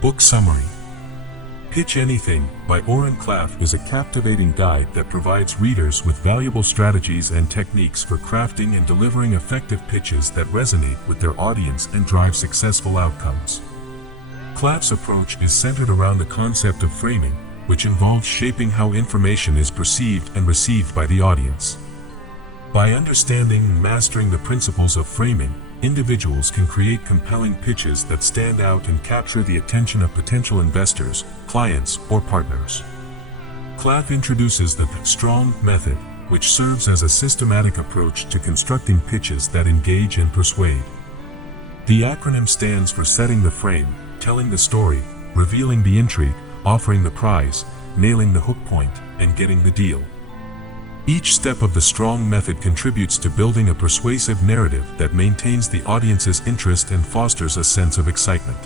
Book Summary. Pitch Anything by Oren Klaff is a captivating guide that provides readers with valuable strategies and techniques for crafting and delivering effective pitches that resonate with their audience and drive successful outcomes. Klaff's approach is centered around the concept of framing, which involves shaping how information is perceived and received by the audience. By understanding and mastering the principles of framing, individuals can create compelling pitches that stand out and capture the attention of potential investors, clients, or partners. Klaff introduces the STRONG method, which serves as a systematic approach to constructing pitches that engage and persuade. The acronym stands for setting the frame, telling the story, revealing the intrigue, offering the prize, nailing the hook point, and getting the deal. Each step of the STRONG method contributes to building a persuasive narrative that maintains the audience's interest and fosters a sense of excitement.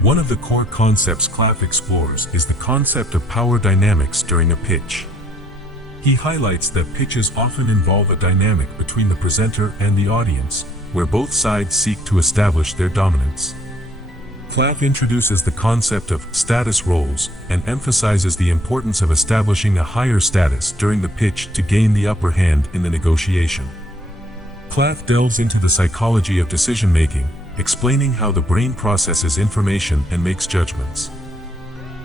One of the core concepts Klaff explores is the concept of power dynamics during a pitch. He highlights that pitches often involve a dynamic between the presenter and the audience, where both sides seek to establish their dominance. Klaff introduces the concept of status roles and emphasizes the importance of establishing a higher status during the pitch to gain the upper hand in the negotiation. Klaff delves into the psychology of decision-making, explaining how the brain processes information and makes judgments.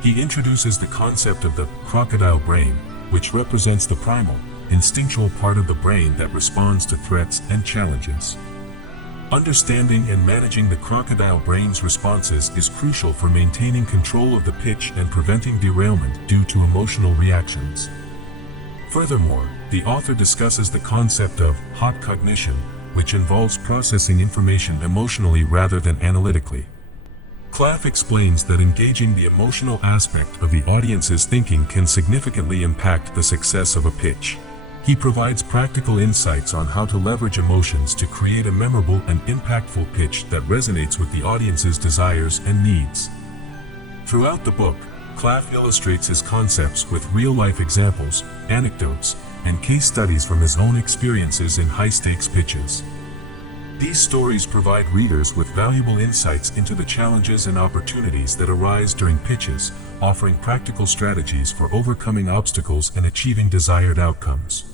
He introduces the concept of the crocodile brain, which represents the primal, instinctual part of the brain that responds to threats and challenges. Understanding and managing the crocodile brain's responses is crucial for maintaining control of the pitch and preventing derailment due to emotional reactions. Furthermore, the author discusses the concept of hot cognition, which involves processing information emotionally rather than analytically. Klaff explains that engaging the emotional aspect of the audience's thinking can significantly impact the success of a pitch. He provides practical insights on how to leverage emotions to create a memorable and impactful pitch that resonates with the audience's desires and needs. Throughout the book, Klaff illustrates his concepts with real-life examples, anecdotes, and case studies from his own experiences in high-stakes pitches. These stories provide readers with valuable insights into the challenges and opportunities that arise during pitches, offering practical strategies for overcoming obstacles and achieving desired outcomes.